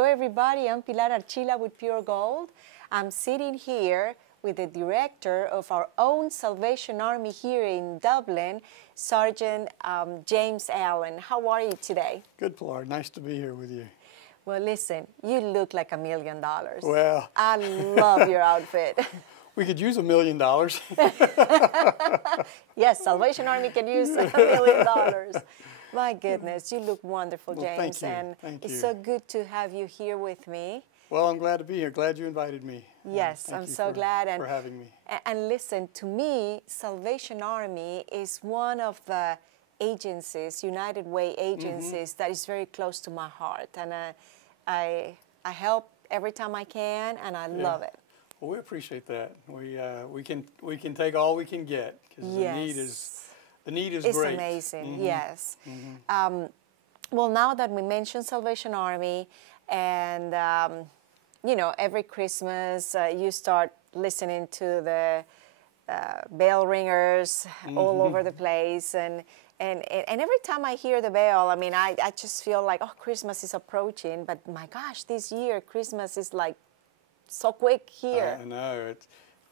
Hello everybody, I'm Pilar Archila with Pure Gold. I'm sitting here with the director of our own Salvation Army here in Dublin, Sergeant James Allen. How are you today? Good, Pilar. Nice to be here with you. Well, listen, you look like $1 million. Well, I love your outfit. we could use $1 million. Yes, Salvation Army can use $1 million. My goodness, you look wonderful, Well, James. thank you. And Thank it's you. so good to have you here with me. Well, I'm glad to be here. Glad you invited me. Yes, Thank I'm you so glad. for having me. And listen, to me, Salvation Army is one of the agencies, United Way agencies, that is very close to my heart. And I help every time I can, and I love it. Well, we appreciate that. We can take all we can get because the need is it's great. It's amazing. Yes. Well, now that we mentioned Salvation Army, and you know, every Christmas you start listening to the bell ringers all over the place, and every time I hear the bell, I mean, I just feel like, oh, Christmas is approaching. But my gosh, this year Christmas is like so quick here. I know.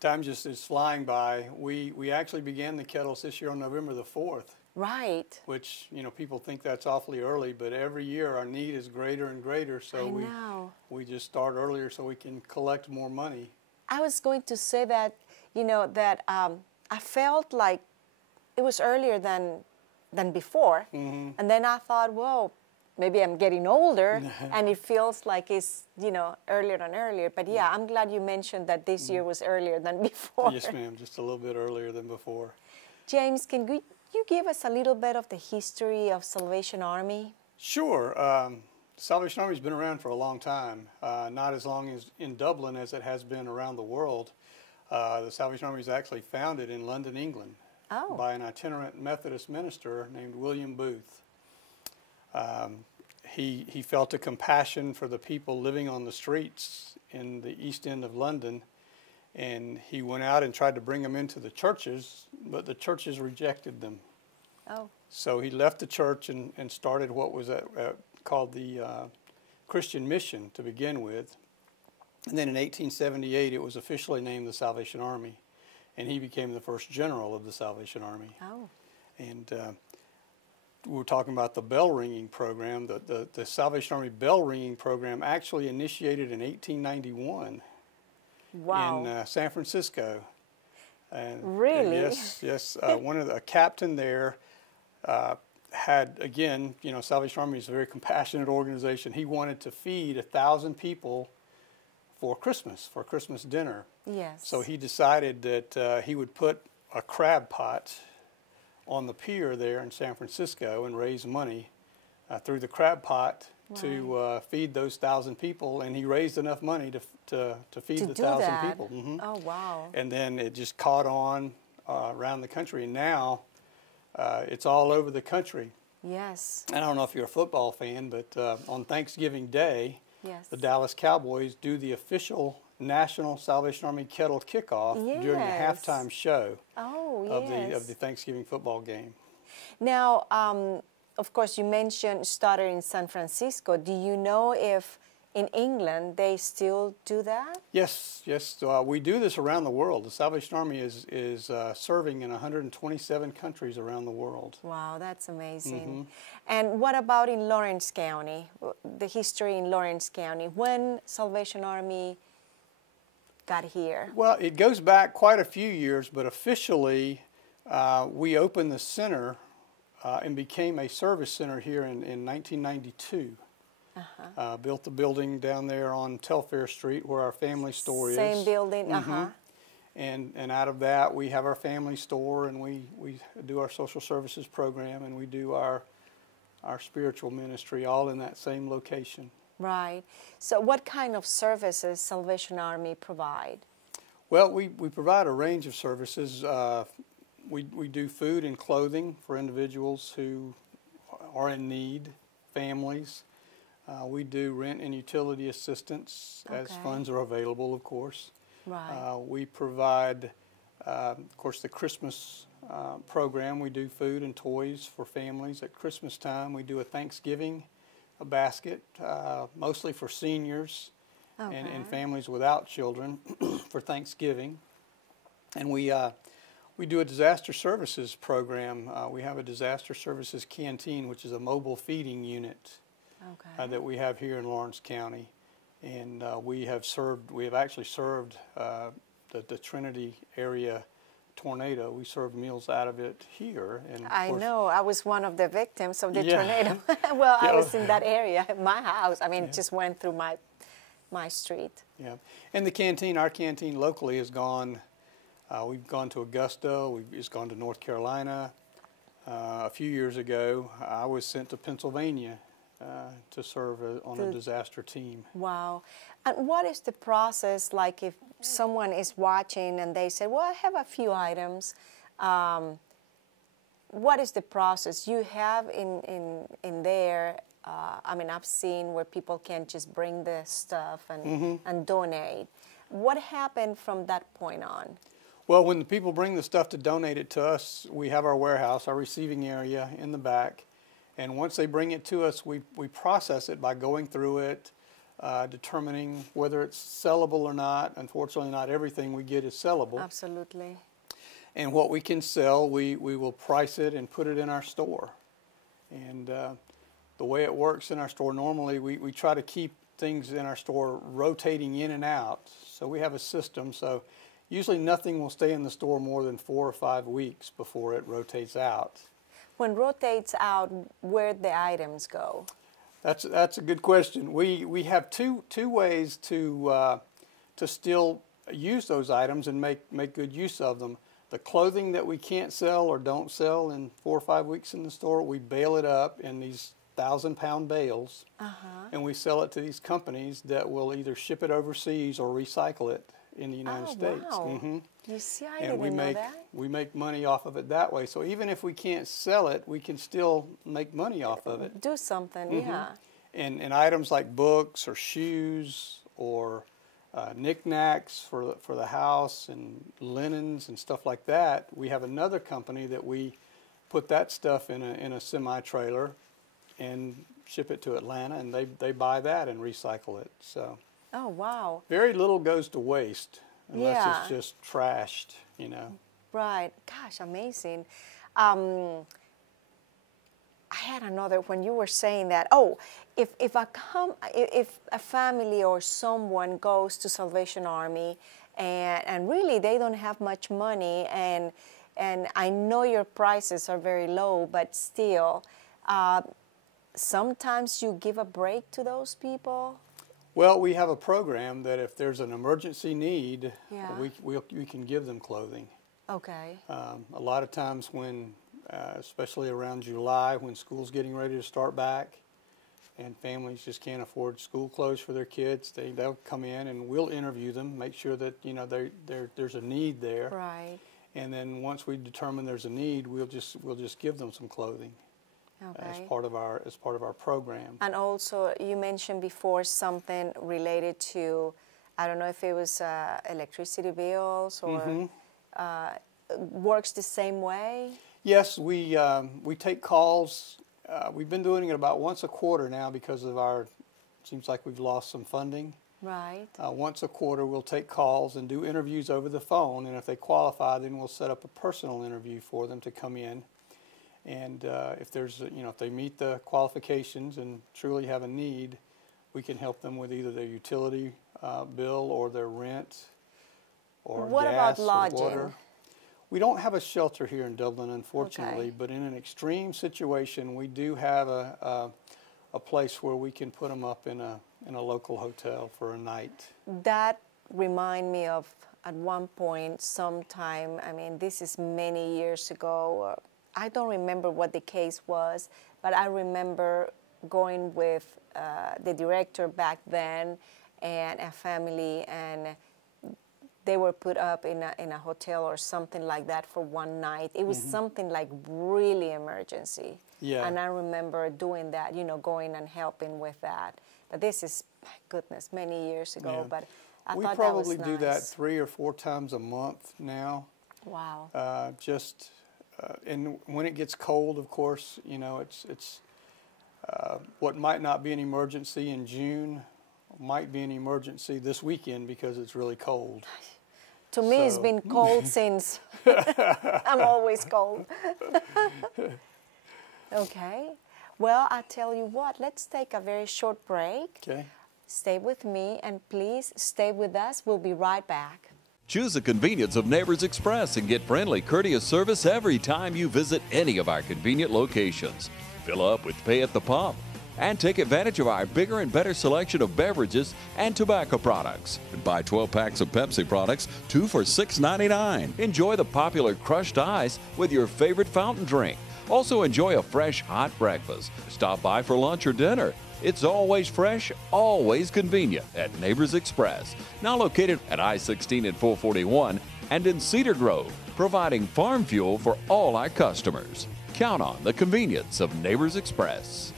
Time just is flying by. We actually began the kettles this year on November the 4th. Right. Which, you know, people think that's awfully early, but every year our need is greater and greater, so we just start earlier so we can collect more money. I was going to say that, you know, that I felt like it was earlier than before, and then I thought, well, maybe I'm getting older, and it feels like it's, you know, earlier and earlier. But yeah, I'm glad you mentioned that this year was earlier than before. Yes, ma'am, just a little bit earlier than before. James, can you give us a little bit of the history of Salvation Army? Sure. Salvation Army's been around for a long time, not as long as in Dublin as it has been around the world. The Salvation Army was actually founded in London, England, by an itinerant Methodist minister named William Booth. He felt a compassion for the people living on the streets in the East End of London, and he went out and tried to bring them into the churches, but the churches rejected them. Oh. So he left the church and started what was called the Christian Mission to begin with. And then in 1878, it was officially named the Salvation Army, and he became the first general of the Salvation Army. Oh. And we were talking about the bell ringing program. The Salvation Army bell ringing program actually initiated in 1891. Wow. In San Francisco. And, really? Yes. A captain there had, again, you know, Salvation Army is a very compassionate organization. He wanted to feed 1,000 people for Christmas dinner. Yes. So he decided that he would put a crab pot on the pier there in San Francisco and raise money through the crab pot to feed those 1,000 people, and he raised enough money to feed the 1,000 people. Oh, wow. And then it just caught on around the country, and now it's all over the country. Yes. And I don't know if you're a football fan, but on Thanksgiving Day, the Dallas Cowboys do the official National Salvation Army Kettle Kickoff during the halftime show of the Thanksgiving football game. Now, of course, you mentioned started in San Francisco. Do you know if in England they still do that? Yes. We do this around the world. The Salvation Army is serving in 127 countries around the world. Wow, that's amazing. And what about in Lawrence County, the history in Lawrence County, when Salvation Army got here? Well, it goes back quite a few years, but officially we opened the center and became a service center here in 1992. Built the building down there on Telfair Street where our family store is. Same building, And out of that we have our family store, and we do our social services program, and we do our spiritual ministry all in that same location. Right. So what kind of services Salvation Army provide? Well, we provide a range of services. We do food and clothing for individuals who are in need, families. We do rent and utility assistance as funds are available, of course. Right. We provide, of course, the Christmas program. We do food and toys for families at Christmas time. We do a Thanksgiving a basket, mostly for seniors and families without children for Thanksgiving. And we do a disaster services program. We have a disaster services canteen, which is a mobile feeding unit that we have here in Lawrence County. And we have actually served the Trinity area tornado. We served meals out of it here. And I know. I was one of the victims of the tornado. Well, I was in that area, my house. I mean, it just went through my street. Yeah. And the canteen, our canteen locally has gone, we've gone to Augusta, it's gone to North Carolina. A few years ago, I was sent to Pennsylvania to serve on a disaster team. Wow. And what is the process like if someone is watching and they say, well, I have a few items. What is the process you have in there? I mean, I've seen where people can just bring the stuff and donate. What happened from that point on? Well, when the people bring the stuff to donate it to us, we have our warehouse, our receiving area in the back. And once they bring it to us, we process it by going through it, determining whether it's sellable or not. Unfortunately, not everything we get is sellable. Absolutely. And what we can sell, we will price it and put it in our store. And the way it works in our store, normally we try to keep things in our store rotating in and out. So we have a system. So usually nothing will stay in the store more than 4 or 5 weeks before it rotates out. When rotates out, where'd the items go? That's a good question. We have two ways to still use those items and make good use of them. The clothing that we can't sell or don't sell in 4 or 5 weeks in the store, we bale it up in these 1,000-pound bales, and we sell it to these companies that will either ship it overseas or recycle it in the United States. Wow. You see, I didn't know that. We make money off of it that way. So even if we can't sell it, we can still make money off of it. Do something, yeah. And items like books or shoes or knickknacks for the house and linens and stuff like that, we have another company that we put that stuff in a semi-trailer and ship it to Atlanta, and they buy that and recycle it. So. Oh, wow. Very little goes to waste unless it's just trashed, you know. Right. Gosh, amazing. I had another, when you were saying that, if a family or someone goes to Salvation Army and really they don't have much money, and I know your prices are very low, but still, sometimes you give a break to those people? Well, we have a program that if there's an emergency need, we can give them clothing. Okay. A lot of times when, especially around July, when school's getting ready to start back and families just can't afford school clothes for their kids, they'll come in and we'll interview them, make sure that, you know, there's a need there. Right. And then once we determine there's a need, we'll just give them some clothing. Okay. As part of our program. And also, you mentioned before something related to, I don't know if it was electricity bills or works the same way? Yes, we take calls. We've been doing it about once a quarter now because of seems like we've lost some funding. Right. Once a quarter, we'll take calls and do interviews over the phone, and if they qualify, then we'll set up a personal interview for them to come in. And if they meet the qualifications and truly have a need, we can help them with either their utility bill or their rent or what gas about lodging? Or water. We don't have a shelter here in Dublin, unfortunately, but in an extreme situation, we do have a place where we can put them up in a local hotel for a night. That remind me of at one point, sometime, I mean, this is many years ago. I don't remember what the case was, but I remember going with the director back then and a family, and they were put up in a hotel or something like that for one night. It was something like really emergency. Yeah. And I remember doing that, you know, going and helping with that. But this is, my goodness, many years ago. Yeah. But I thought that was nice. We probably do that 3 or 4 times a month now. Wow. And when it gets cold, of course, you know, it's what might not be an emergency in June might be an emergency this weekend because it's really cold. To me, it's been cold since I'm always cold. Okay. Well, I tell you what, let's take a very short break. Okay. Stay with me, and please stay with us. We'll be right back. Choose the convenience of Neighbors Express and get friendly, courteous service every time you visit any of our convenient locations. Fill up with pay at the pump and take advantage of our bigger and better selection of beverages and tobacco products. Buy 12 packs of Pepsi products, 2 for $6.99. Enjoy the popular crushed ice with your favorite fountain drink. Also enjoy a fresh, hot breakfast. Stop by for lunch or dinner. It's always fresh, always convenient at Neighbors Express, now located at I-16 and 441 and in Cedar Grove, providing farm fuel for all our customers. Count on the convenience of Neighbors Express.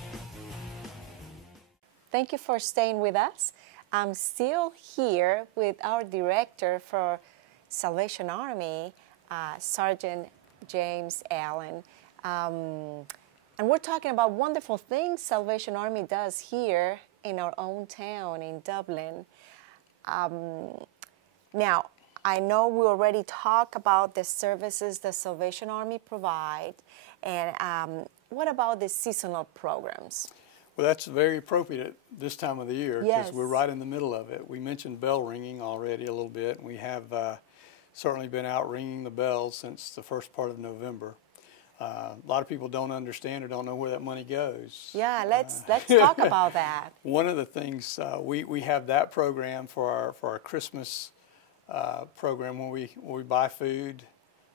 Thank you for staying with us. I'm still here with our director for Salvation Army, Sergeant James Allen. And we're talking about wonderful things Salvation Army does here in our own town in Dublin. Now, I know we already talked about the services the Salvation Army provide, and what about the seasonal programs? Well, that's very appropriate at this time of the year because Yes. we're right in the middle of it. We mentioned bell ringing already a little bit. We have certainly been out ringing the bells since the first part of November. A lot of people don't understand or don't know where that money goes. Yeah, let's talk about that. One of the things we have that program for our Christmas program where we buy food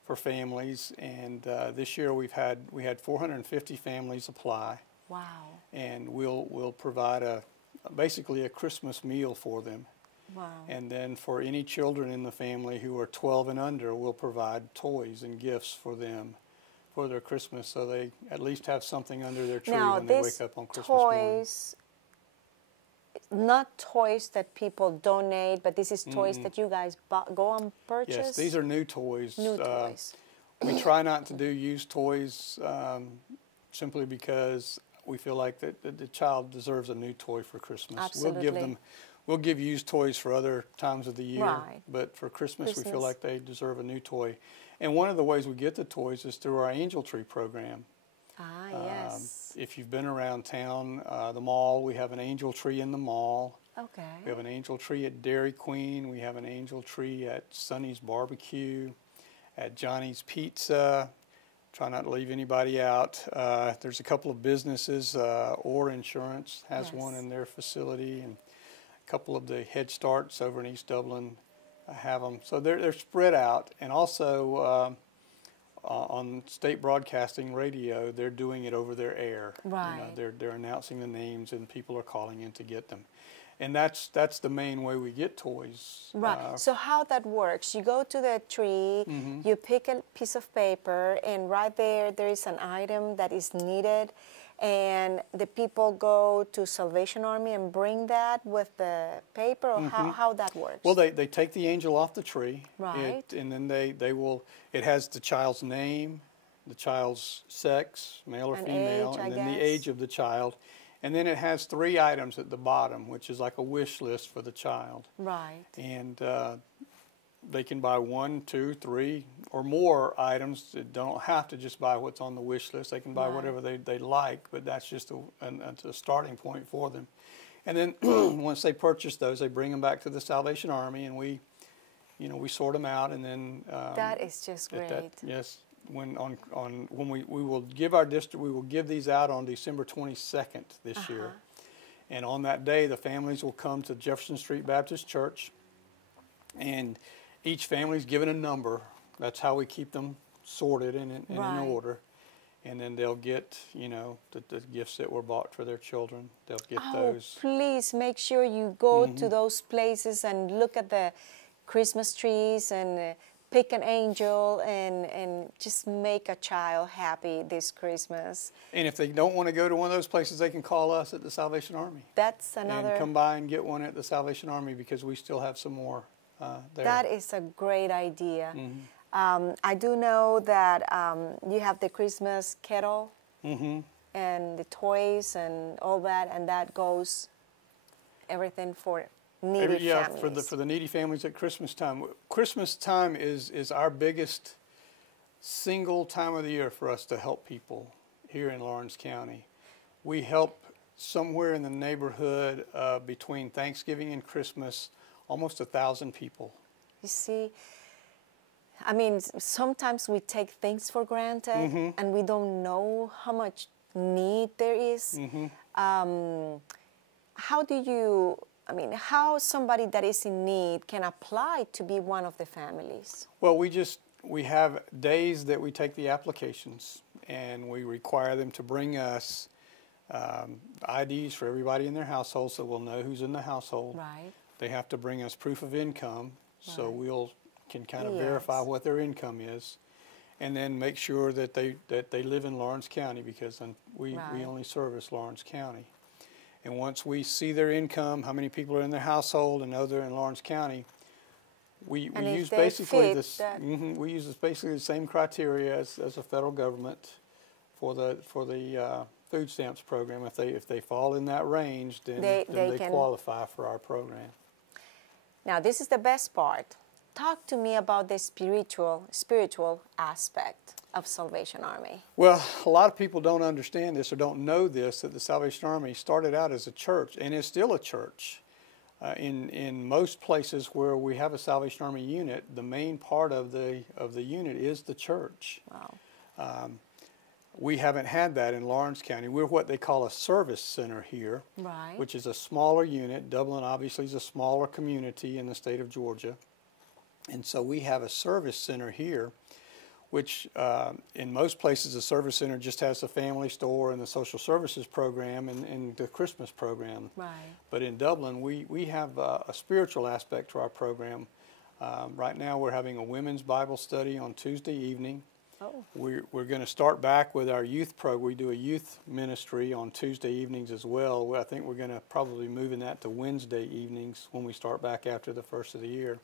for families, and this year we had 450 families apply. Wow. And we'll provide basically a Christmas meal for them. Wow. And then for any children in the family who are 12 and under, we'll provide toys and gifts for them for their Christmas, so they at least have something under their tree Now, when they wake up on Christmas morning. Not toys that people donate, but this is toys that you guys go and purchase? Yes, these are new toys. New toys. We try not to do used toys simply because we feel like that the child deserves a new toy for Christmas. Absolutely. We'll give used toys for other times of the year, Right. but for Christmas we feel like they deserve a new toy. And one of the ways we get the toys is through our Angel Tree program. Ah, yes. If you've been around town, the mall, we have an Angel Tree in the mall. Okay. We have an Angel Tree at Dairy Queen. We have an Angel Tree at Sonny's Barbecue, at Johnny's Pizza. Try not to leave anybody out. There's a couple of businesses, Or Insurance has one in their facility, and a couple of the Head Starts over in East Dublin have them. So they're spread out, and also on state broadcasting radio, they're doing it over their air. Right. You know, they're announcing the names, and people are calling in to get them. And that's the main way we get toys. Right. So how that works, you go to the tree, you pick a piece of paper, and right there is an item that is needed, and the people go to Salvation Army and bring that with the paper, or how that works? Well, they take the angel off the tree. Right. And then they will, it has the child's name, the child's sex, male or female, age, and I then the guess. age of the child. And then it has 3 items at the bottom, which is like a wish list for the child. Right. And they can buy 1, 2, 3, or more items. They don't have to just buy what's on the wish list. They can buy whatever they like, but that's just a starting point for them. And then once they purchase those, they bring them back to the Salvation Army, and we sort them out, and then That is just great. yes. When we will give these out on December 22nd this year, and on that day the families will come to Jefferson Street Baptist Church, and each family is given a number. That's how we keep them sorted and in order, and then they'll get the gifts that were bought for their children. They'll get those. Please make sure you go to those places and look at the Christmas trees and pick an angel and just make a child happy this Christmas. And if they don't want to go to one of those places, they can call us at the Salvation Army. That's another. And come by and get one at the Salvation Army, because we still have some more there. That is a great idea. I do know that you have the Christmas kettle, and the toys and all that, and that goes everything for needy families. For the needy families at Christmas time. Christmas time is our biggest single time of the year for us to help people here in Lawrence County. We help somewhere in the neighborhood between Thanksgiving and Christmas almost 1,000 people. You see, I mean, sometimes we take things for granted and we don't know how much need there is. How do you, I mean, how somebody that is in need can apply to be one of the families? Well, we have days that we take the applications, and we require them to bring us IDs for everybody in their household, so we'll know who's in the household. Right. They have to bring us proof of income, so we'll can kind of verify what their income is, and then make sure that they live in Lawrence County, because we only service Lawrence County. And once we see their income, how many people are in their household, and know they're in Lawrence County, we use basically this. We use basically the same criteria as the federal government for the food stamps program. If they fall in that range, then they qualify for our program. Now, this is the best part. Talk to me about the spiritual aspect of Salvation Army. Well, a lot of people don't understand this or don't know this, that the Salvation Army started out as a church and is still a church. In most places where we have a Salvation Army unit, the main part of the unit is the church. Wow. We haven't had that in Lawrence County. We're what they call a service center here, which is a smaller unit. Dublin obviously is a smaller community in the state of Georgia. And so we have a service center here, which in most places the service center just has the family store and the social services program and the Christmas program. Right. But in Dublin, we have a spiritual aspect to our program. Right now we're having a women's Bible study on Tuesday evening. Oh. We're going to start back with our youth program. We do a youth ministry on Tuesday evenings as well. I think we're going to probably move that to Wednesday evenings when we start back after the first of the year.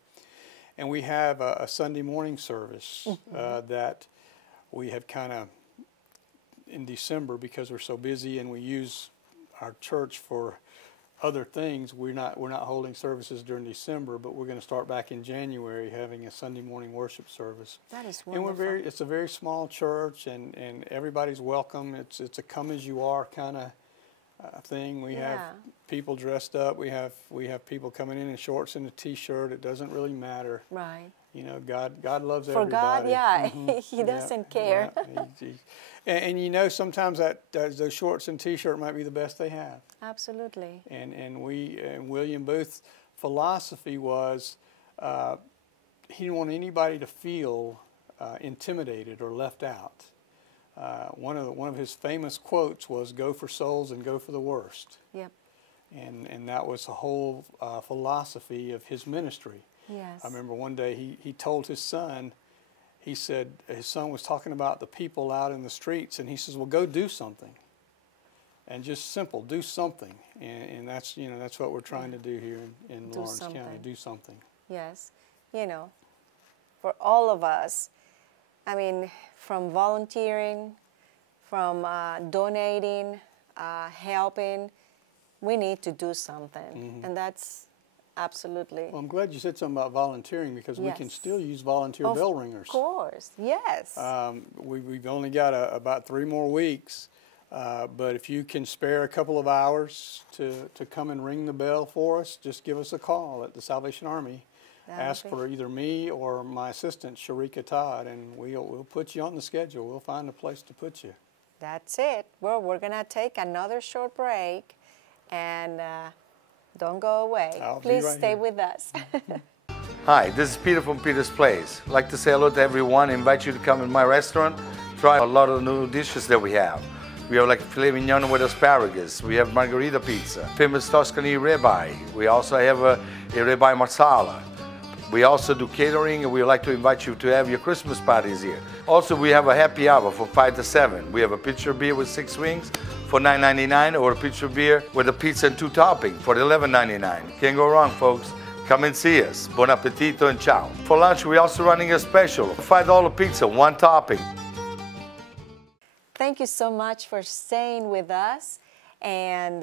And we have a Sunday morning service that we have kind of, in December, because we're so busy and we use our church for other things, we're not holding services during December, but we're going to start back in January having a Sunday morning worship service. That is wonderful. And it's a very small church, and everybody's welcome. It's a come as you are kind of thing. We have people dressed up. We have people coming in shorts and a T-shirt. It doesn't really matter. Right. You know, God loves For everybody. God, yeah, He doesn't care. Yeah. And you know, sometimes those shorts and T-shirt might be the best they have. Absolutely. And William Booth's philosophy was he didn't want anybody to feel intimidated or left out. One of his famous quotes was, "Go for souls and go for the worst." Yep. And that was the whole philosophy of his ministry. Yes. I remember one day he told his son, he said, his son was talking about the people out in the streets, and he says, "Well, go do something." And just simple, do something. And that's, you know, that's what we're trying to do here in Lawrence County, do something. Yes. You know, for all of us, I mean, from volunteering, from donating, helping, we need to do something. And that's absolutely. Well, I'm glad you said something about volunteering, because we can still use volunteer bell ringers. Of course, yes. We've only got about 3 more weeks, but if you can spare a couple of hours to come and ring the bell for us, just give us a call at the Salvation Army. Ask for either me or my assistant, Sharika Todd, and we'll put you on the schedule. We'll find a place to put you. That's it. Well, we're going to take another short break, and don't go away. Please stay with us. Hi, this is Peter from Peter's Place. I'd like to say hello to everyone. I invite you to come in my restaurant, try a lot of the new dishes that we have. We have like filet mignon with asparagus. We have margarita pizza, famous Tuscany ribeye. We also have a ribeye marsala. We also do catering, and we would like to invite you to have your Christmas parties here. Also, we have a happy hour from 5 to 7. We have a pitcher beer with 6 wings for $9.99, or a pitcher beer with a pizza and 2 toppings for $11.99. Can't go wrong, folks. Come and see us. Buon appetito and ciao. For lunch, we're also running a special, $5 pizza, 1 topping. thank you so much for staying with us. And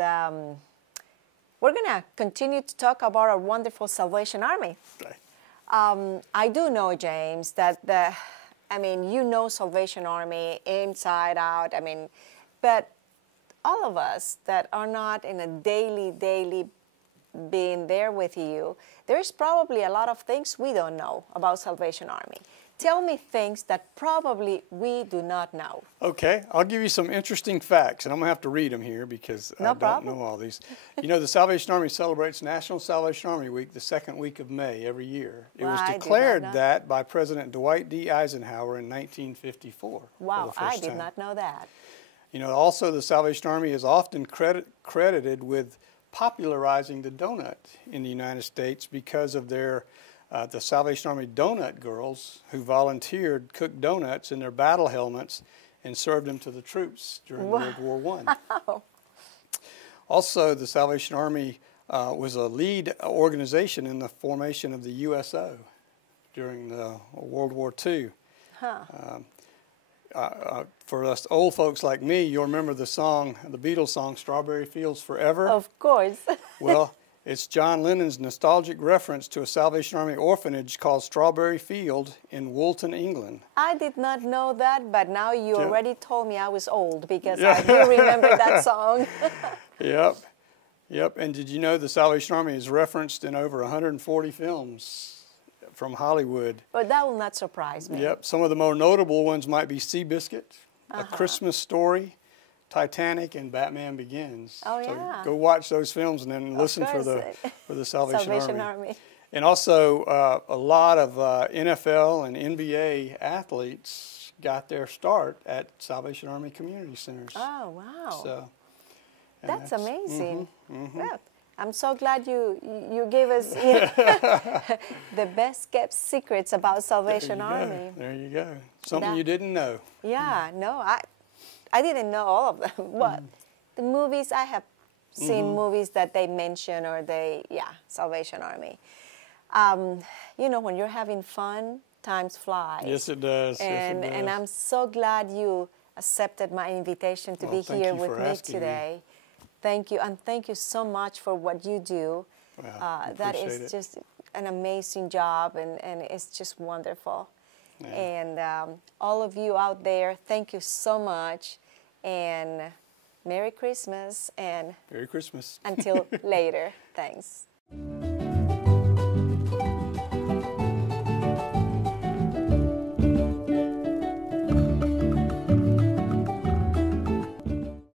we're going to continue to talk about our wonderful Salvation Army. Okay. I do know, James, that you know Salvation Army inside out. But all of us that are not in a daily being there with you, there's probably a lot of things we don't know about Salvation Army. Tell me things that probably we do not know. Okay, I'll give you some interesting facts, and I'm going to have to read them here because I don't know all these. You know, the Salvation Army celebrates National Salvation Army Week the second week of May every year. It was declared that by President Dwight D. Eisenhower in 1954. Wow, I did not know that. You know, also the Salvation Army is often credited with popularizing the donut in the United States because of their the Salvation Army donut girls who volunteered, cooked donuts in their battle helmets and served them to the troops during World War I. Wow. Also, the Salvation Army was a lead organization in the formation of the USO during World War II. For us old folks like me, you'll remember the song, the Beatles song, Strawberry Fields Forever. Of course. Well, it's John Lennon's nostalgic reference to a Salvation Army orphanage called Strawberry Field in Woolton, England. I did not know that, but now you already told me I was old because I do remember that song. Yep. And did you know the Salvation Army is referenced in over 140 films from Hollywood? But that will not surprise me. Yep. Some of the more notable ones might be Seabiscuit, A Christmas Story, Titanic, and Batman Begins. Oh, so yeah. Go watch those films and then listen for the Salvation Army. And also a lot of NFL and NBA athletes got their start at Salvation Army community centers. Oh, wow. So, that's amazing. Well, I'm so glad you gave us the best kept secrets about Salvation Army. There you go. Something you didn't know. Yeah, no, I didn't know all of them. But the movies, I have seen movies that they mention or Salvation Army. You know, when you're having fun, time flies. Yes, it does. And I'm so glad you accepted my invitation to be here with me today. Thank you, and thank you so much for what you do. Well, that is just an amazing job, and it's just wonderful. Yeah. And all of you out there, thank you so much, and Merry Christmas, and Merry Christmas. Until later, thanks.